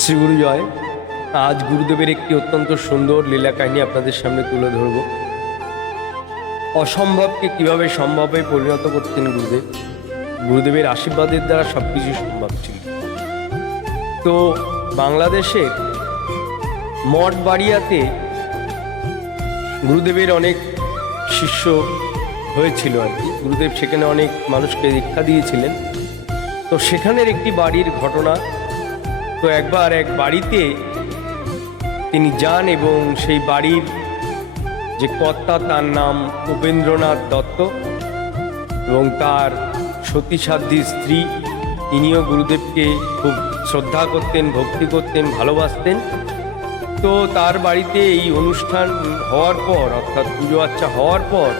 শ্রীগুরু জয়। আজ গুরুদেবের একটি অত্যন্ত সুন্দর লীলা কাহিনী আপনাদের সামনে তুলে ধরব। অসম্ভবকে কিভাবে সম্ভবে পরিণত করতেন গুরুদেব। গুরুদেবের আশীর্বাদের দ্বারা সবকিছু সম্ভব ছিল। তো বাংলাদেশের মঠবাড়িয়াতে গুরুদেবের অনেক শিষ্য হয়েছিল আর কি। গুরুদেব সেখানে অনেক মানুষকে দীক্ষা দিয়েছিলেন। তো সেখানের একটি বাড়ির ঘটনা। তো একবার এক বাড়িতে তিনি যান এবং সেই বাড়ির যে কর্তা তার নাম উপেন্দ্রনাথ দত্ত এবং তার সতীসাধ্যী স্ত্রী, তিনিও গুরুদেবকে খুব শ্রদ্ধা করতেন, ভক্তি করতেন, ভালোবাসতেন। তো তার বাড়িতে এই অনুষ্ঠান হওয়ার পর, অর্থাৎ পুজো আচ্চা হওয়ার পর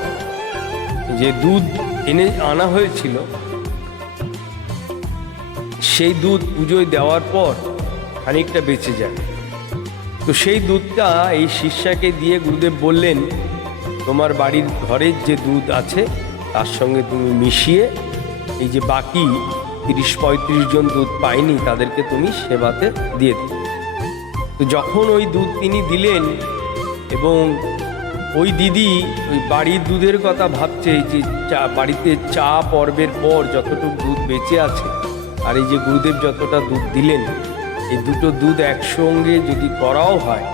যে দুধ এনে আনা হয়েছিল, সেই দুধ পুজোয় দেওয়ার পর খানিকটা বেঁচে যায়। তো সেই দুধটা এই শিষ্যাকে দিয়ে গুরুদেব বললেন, তোমার বাড়ির ঘরের যে দুধ আছে তার সঙ্গে তুমি মিশিয়ে এই যে বাকি 30-35 জন দুধ পায়নি তাদেরকে তুমি সেবাতে দিয়ে দিও। তো যখন ওই দুধ তিনি দিলেন এবং ওই দিদি ওই বাড়ির দুধের কথা ভাবছে যে বাড়িতে চা পর্বের পর যতটুকু দুধ বেঁচে আছে আর এই যে গুরুদেব যতটা দুধ দিলেন, এই দুটো দুধ একসঙ্গে যদি করাও হয়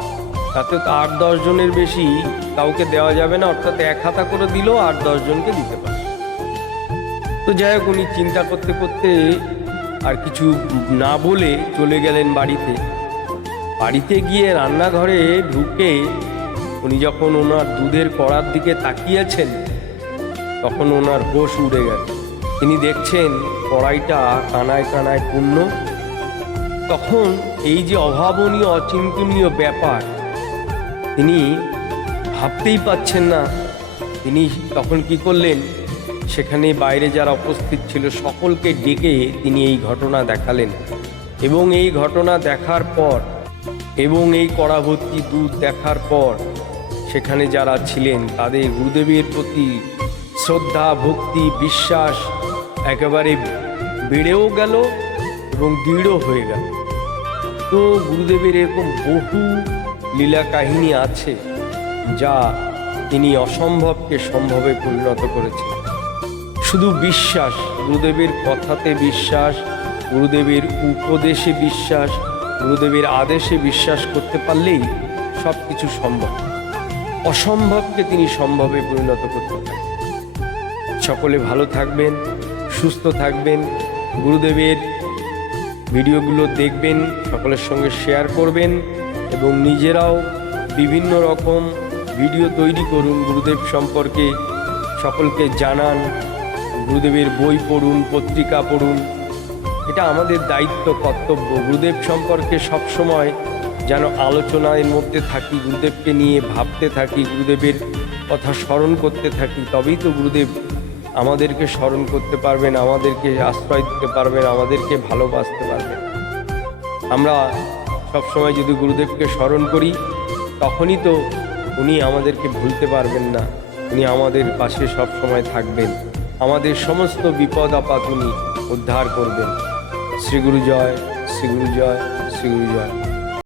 তাতে তো 8-10 জনের বেশি কাউকে দেওয়া যাবে না, অর্থাৎ এক হাতা করে দিলেও 8-10 জনকে দিতে পারে। তো যাই হোক, উনি চিন্তা করতে করতে আর কিছু না বলে চলে গেলেন বাড়িতে। বাড়িতে গিয়ে রান্নাঘরে ঢুকে উনি যখন ওনার দুধের কড়ার দিকে তাকিয়েছেন তখন ওনার হোশ উড়ে গেল। তিনি দেখছেন কড়াইটা কানায় কানায় পূর্ণ। তখন এই যে অভাবনীয় অচিন্তনীয় ব্যাপার তিনি ভাবতেই পাচ্ছেন না। তিনি তখন কি করলেন, সেখানে বাইরে যারা উপস্থিত ছিল সকলকে ডেকে তিনি এই ঘটনা দেখালেন। এবং এই ঘটনা দেখার পর এবং এই কড়া ভর্তি দুধ দেখার পর সেখানে যারা ছিলেন তাদের গুরুদেবের প্রতি শ্রদ্ধা, ভক্তি, বিশ্বাস একেবারে বেড়েও গেল এবং দৃঢ় হয়ে গেল। তো গুরুদেবের এরকম বহু লীলা কাহিনী আছে যা তিনি অসম্ভবকে সম্ভবে পরিণত করেছেন। শুধু বিশ্বাস, গুরুদেবের কথাতে বিশ্বাস, গুরুদেবের উপদেশে বিশ্বাস, গুরুদেবের আদেশে বিশ্বাস করতে পারলেই সব কিছু সম্ভব। অসম্ভবকে তিনি সম্ভবে পরিণত করতে পারেন। সকলে ভালো থাকবেন, সুস্থ থাকবেন, গুরুদেবের ভিডিওগুলো দেখবেন, সকলের সঙ্গে শেয়ার করবেন এবং নিজেরাও বিভিন্ন রকম ভিডিও তৈরি করুন গুরুদেব সম্পর্কে, সকলকে জানান। গুরুদেবের বই পড়ুন, পত্রিকা পড়ুন। এটা আমাদের দায়িত্ব, কর্তব্য। গুরুদেব সম্পর্কে সবসময় যেন আলোচনার মধ্যে থাকি, গুরুদেবকে নিয়ে ভাবতে থাকি, গুরুদেবের কথা স্মরণ করতে থাকি। তবেই তো গুরুদেব আমাদেরকে স্মরণ করতে পারবেন, আমাদেরকে আশ্রয় দিতে পারবেন, আমাদেরকে ভালোবাসতে পারবেন। আমরা সবসময় যদি গুরুদেবকে স্মরণ করি তখনই তো উনি আমাদেরকে ভুলতে পারবেন না। উনি আমাদের পাশে সবসময় থাকবেন, আমাদের সমস্ত বিপদ আপদ উনি উদ্ধার করবেন। শ্রীগুরু জয়, শ্রীগুরু জয়, শ্রীগুরু জয়।